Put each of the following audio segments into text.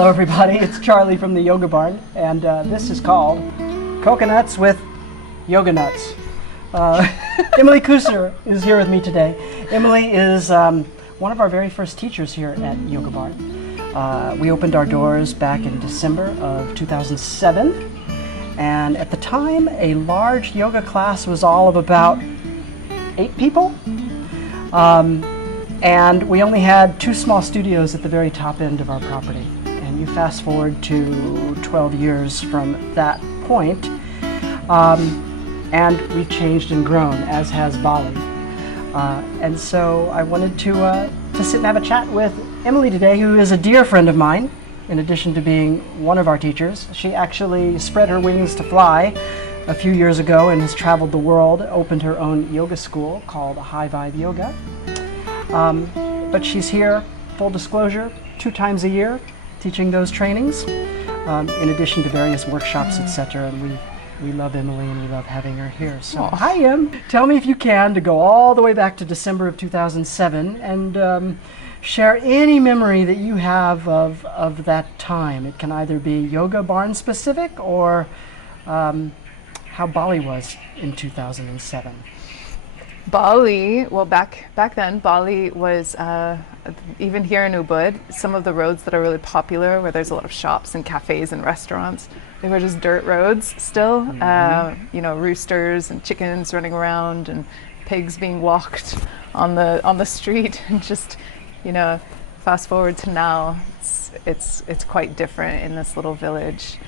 Hello everybody, it's Charlie from the Yoga Barn, and this is called Coconuts with Yoga Nuts. Emily Kuser is here with me today. Emily is one of our very first teachers here at Yoga Barn. We opened our doors back in December of 2007, and at the time a large yoga class was all of about 8 people. And we only had 2 small studios at the very top end of our property. And you fast forward to 12 years from that point, and we've changed and grown, as has Bali. And so I wanted to sit and have a chat with Emily today, who is a dear friend of mine, in addition to being one of our teachers. She actually spread her wings to fly a few years ago and has traveled the world, opened her own yoga school called High Vibe Yoga. But she's here, full disclosure, 2 times a year teaching those trainings, in addition to various workshops, etc. And we love Emily and we love having her here. So, hi Em, tell me if you can, to go all the way back to December of 2007 and share any memory that you have of that time. It can either be Yoga Barn specific or how Bali was in 2007. Bali, well, back then, Bali was, even here in Ubud, some of the roads that are really popular, where there's a lot of shops and cafes and restaurants, they were just dirt roads still. You know, roosters and chickens running around and pigs being walked on the street. And just, you know, fast forward to now, it's quite different in this little village.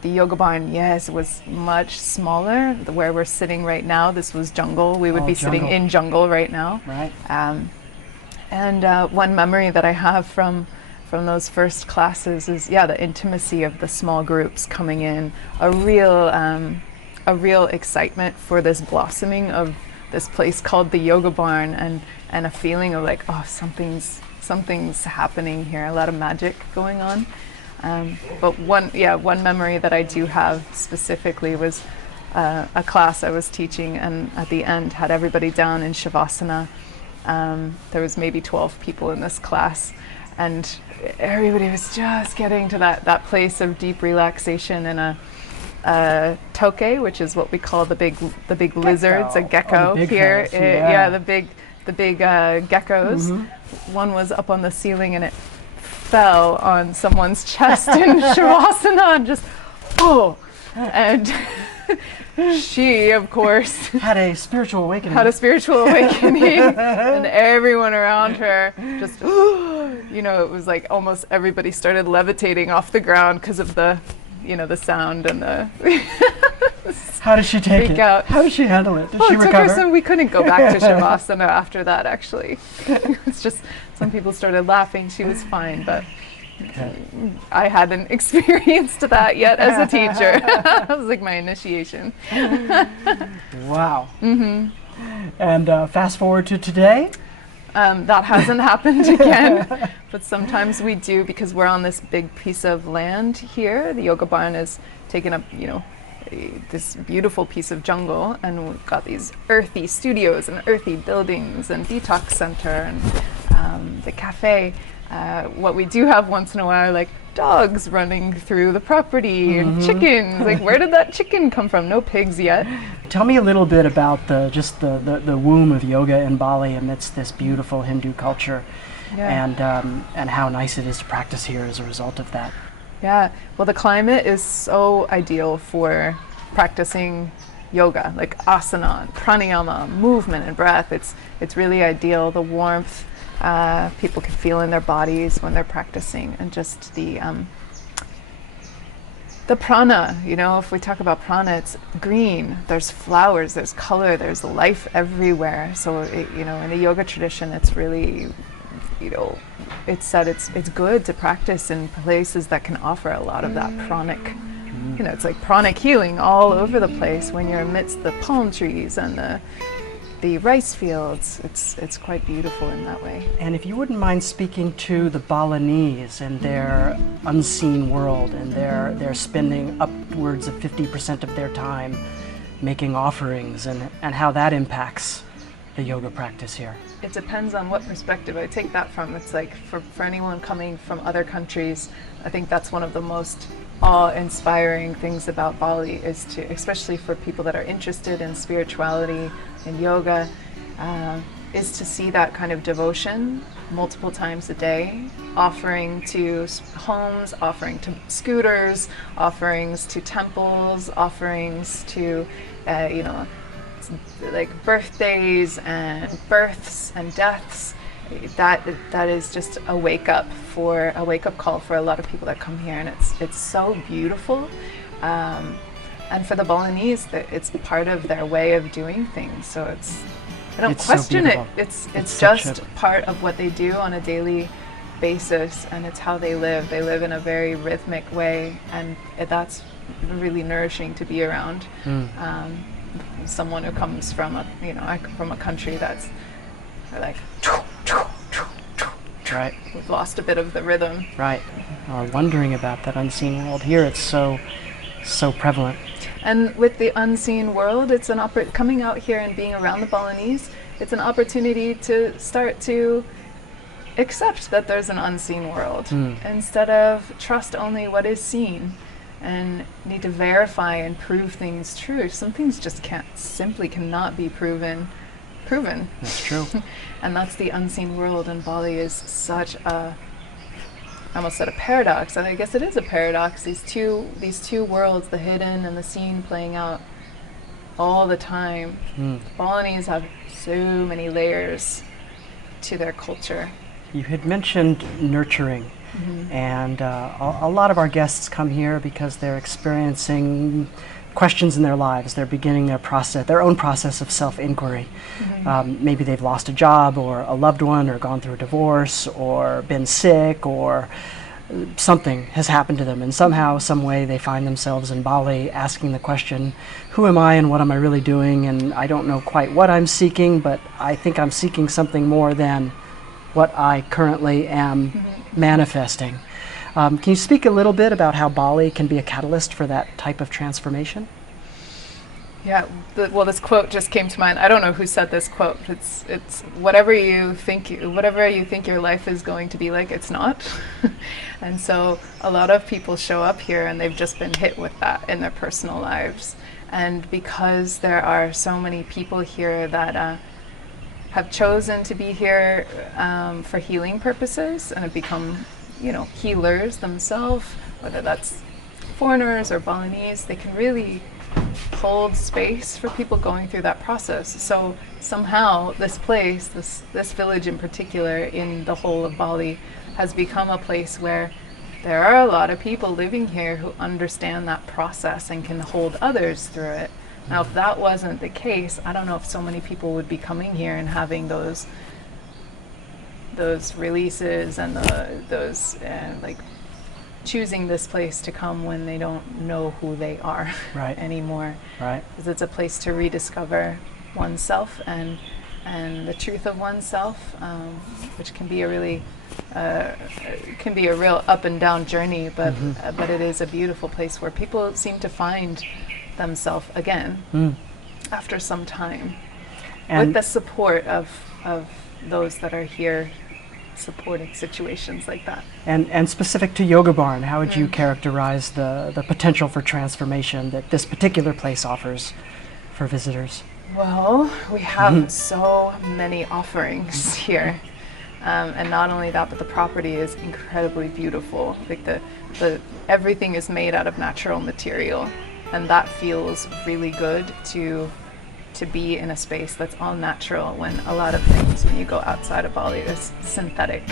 The Yoga Barn, yes, was much smaller. Where we're sitting right now, this was jungle. We would be sitting in jungle right now. Right. And one memory that I have from those first classes is, the intimacy of the small groups coming in, a real excitement for this blossoming of this place called the Yoga Barn, and a feeling of like, oh, something's happening here, a lot of magic going on. But one memory that I do have specifically was a class I was teaching, and at the end had everybody down in Shavasana. There was maybe 12 people in this class, and everybody was just getting to that place of deep relaxation in a toke, which is what we call the big lizards, a gecko here. The big geckos. Mm-hmm. One was up on the ceiling and it fell on someone's chest in Shavasana, and just, and she, of course, had a spiritual awakening. And everyone around her just, you know, it was like almost everybody started levitating off the ground because of the, you know, the sound and the How did she take it? Out. How did she handle it? Did she recover? Took her we couldn't go back to Shavasana after that, actually. It's just some people started laughing. She was fine, but I hadn't experienced that yet as a teacher. That was like my initiation. Wow. Mm-hmm. And fast forward to today? That hasn't happened again, but sometimes we do, because we're on this big piece of land here. The Yoga Barn is taken up, you know, this beautiful piece of jungle, and we've got these earthy studios and earthy buildings and detox center and the cafe. What we do have once in a while are like dogs running through the property and chickens. Like, where did that chicken come from? No pigs yet. Tell me a little bit about the womb of yoga in Bali amidst this beautiful Hindu culture, and how nice it is to practice here as a result of that. Yeah, well, the climate is so ideal for practicing yoga, like asana, pranayama, movement and breath. It's really ideal. The warmth people can feel in their bodies when they're practicing, and just the prana. You know, if we talk about prana, it's green. There's flowers. There's color. There's life everywhere. So you know, in the yoga tradition, it's really, you know, it's said it's good to practice in places that can offer a lot of that pranic, you know, it's like pranic healing all over the place when you're amidst the palm trees and the rice fields. It's quite beautiful in that way. And if you wouldn't mind speaking to the Balinese and their unseen world, and they're spending upwards of 50% of their time making offerings, and how that impacts the yoga practice here. it depends on what perspective I take that from. It's like for anyone coming from other countries, I think that's one of the most awe-inspiring things about Bali, is to, especially for people that are interested in spirituality and yoga, is to see that kind of devotion multiple times a day, offering to homes, offering to scooters, offerings to temples, offerings to, like birthdays and births and deaths. That is just a wake up call for a lot of people that come here, and it's so beautiful. And for the Balinese, it's part of their way of doing things. So I don't question it. It's just part of what they do on a daily basis, and it's how they live. They live in a very rhythmic way, and that's really nourishing to be around. Someone who comes from a country that's like, right. We've lost a bit of the rhythm. Right. Wondering about that unseen world. Here it's so prevalent. And with the unseen world, it's coming out here and being around the Balinese, it's an opportunity to start to accept that there's an unseen world, instead of trust only what is seen and need to verify and prove things true. Some things just cannot be proven. That's true. And that's the unseen world, and Bali is such I almost said a paradox. I guess it is a paradox. These two worlds, the hidden and the seen, playing out all the time. The Balinese have so many layers to their culture. You had mentioned nurturing, and a lot of our guests come here because they're experiencing questions in their lives. They're beginning their own process of self-inquiry. Maybe they've lost a job or a loved one, or gone through a divorce, or been sick, or something has happened to them, and somehow, some way, they find themselves in Bali asking the question, who am I and what am I really doing? And I don't know quite what I'm seeking, but I think I'm seeking something more than what I currently am manifesting. Can you speak a little bit about how Bali can be a catalyst for that type of transformation? Yeah, this quote just came to mind. I don't know who said this quote. It's whatever you think your life is going to be like, it's not. And so a lot of people show up here and they've just been hit with that in their personal lives. And because there are so many people here that have chosen to be here for healing purposes and have become, healers themselves, whether that's foreigners or Balinese, they can really hold space for people going through that process. So somehow this place, this village in particular in the whole of Bali, has become a place where there are a lot of people living here who understand that process and can hold others through it. Now, if that wasn't the case, I don't know if so many people would be coming here and having those releases and those choosing this place to come when they don't know who they are anymore. Right. Because it's a place to rediscover oneself and the truth of oneself, which can be a real up and down journey, but it is a beautiful place where people seem to find themselves again after some time, and with the support of those that are here supporting situations like that. And specific to Yoga Barn, how would you characterize the potential for transformation that this particular place offers for visitors? Well, we have so many offerings here. And not only that, but the property is incredibly beautiful. Like the everything is made out of natural material, and that feels really good to be in a space that's all natural, when a lot of things, when you go outside of Bali, is synthetic.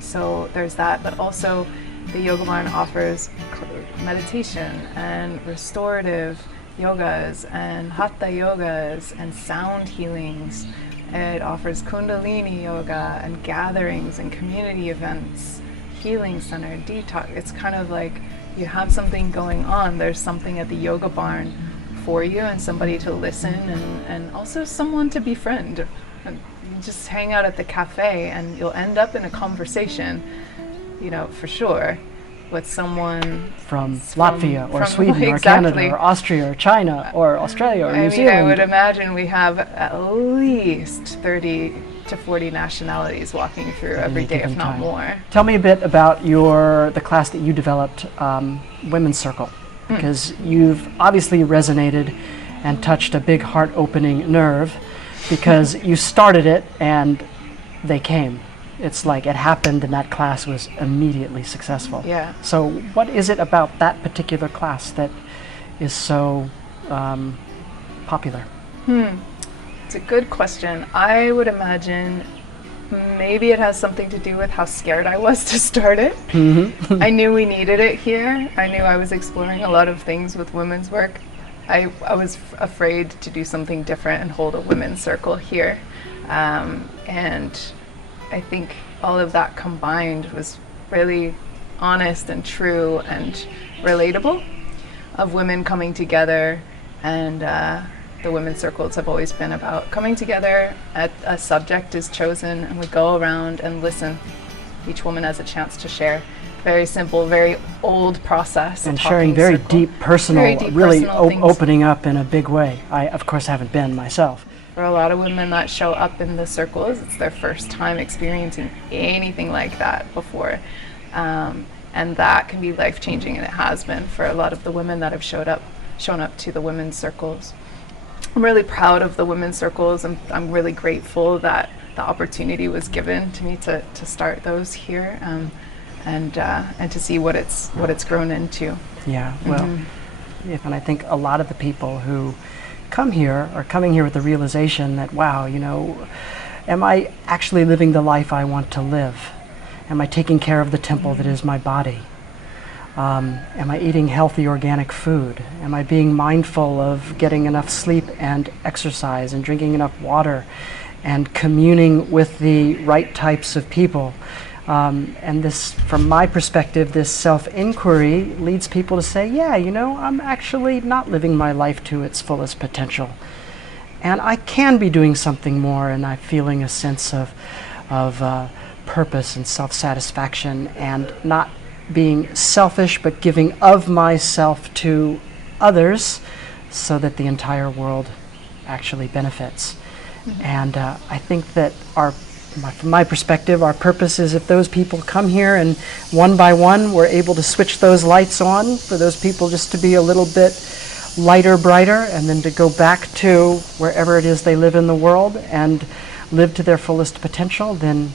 So there's that, but also the Yoga Barn offers meditation and restorative yogas and hatha yogas and sound healings. It offers Kundalini yoga and gatherings and community events, healing center, detox. It's kind of like you have something going on. There's something at the Yoga Barn for you, and somebody to listen, and also someone to befriend. And you just hang out at the cafe and you'll end up in a conversation, for sure, with someone from Latvia or from Sweden or exactly. Canada or Austria or China or Australia or New I mean, Zealand. I would imagine we have at least 30 to 40 nationalities walking through At every any day, given if not time. more. Tell me a bit about the class that you developed, Women's Circle, because you've obviously resonated and touched a big heart-opening nerve, because you started it and they came. It's like it happened and that class was immediately successful. Yeah. So what is it about that particular class that is so popular? It's a good question. I would imagine maybe it has something to do with how scared I was to start it. I knew we needed it here. I knew I was exploring a lot of things with women's work. I was afraid to do something different and hold a women's circle here. And I think all of that combined was really honest and true and relatable, of women coming together. And the women's circles have always been about coming together. A subject is chosen and we go around and listen. Each woman has a chance to share. Very simple, very old process. And sharing very deep, personal, really personal opening up in a big way. I, of course, haven't been myself. For a lot of women that show up in the circles, it's their first time experiencing anything like that before. And that can be life-changing, and it has been for a lot of the women that have shown up to the women's circles. I'm really proud of the women's circles. I'm really grateful that the opportunity was given to me to start those here, and to see what it's grown into. Yeah, well, and I think a lot of the people who come here are coming here with the realization that, wow, you know, am I actually living the life I want to live? Am I taking care of the temple that is my body? Am I eating healthy organic food? Am I being mindful of getting enough sleep and exercise and drinking enough water and communing with the right types of people? And this, from my perspective, this self-inquiry leads people to say, yeah, you know, I'm actually not living my life to its fullest potential. And I can be doing something more, and I'm feeling a sense of purpose and self-satisfaction, and not being selfish, but giving of myself to others so that the entire world actually benefits. And I think that from my perspective, our purpose is, if those people come here and one by one we're able to switch those lights on, for those people just to be a little bit lighter, brighter, and then to go back to wherever it is they live in the world and live to their fullest potential, then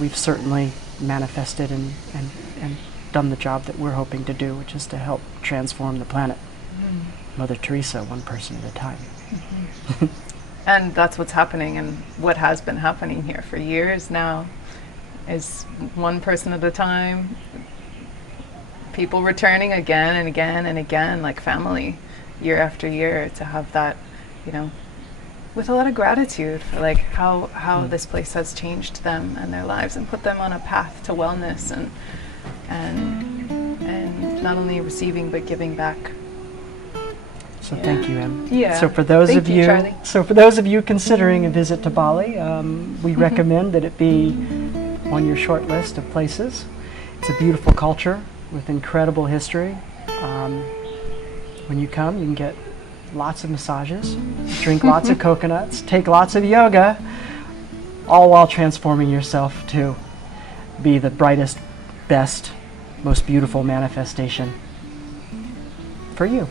we've certainly manifested and done the job that we're hoping to do, which is to help transform the planet. Mother Teresa, one person at a time. And that's what's happening, and what has been happening here for years now is one person at a time, people returning again and again and again, like family, year after year, to have that, you know, with a lot of gratitude for like how this place has changed them and their lives and put them on a path to wellness and not only receiving but giving back. So thank you, Em. Yeah. So for those Thank of you, Charlie. so for those of you considering a visit to Bali, we recommend that it be on your short list of places. It's a beautiful culture with incredible history. When you come, you can get lots of massages, drink lots of coconuts, take lots of yoga, all while transforming yourself to be the brightest, best, most beautiful manifestation for you.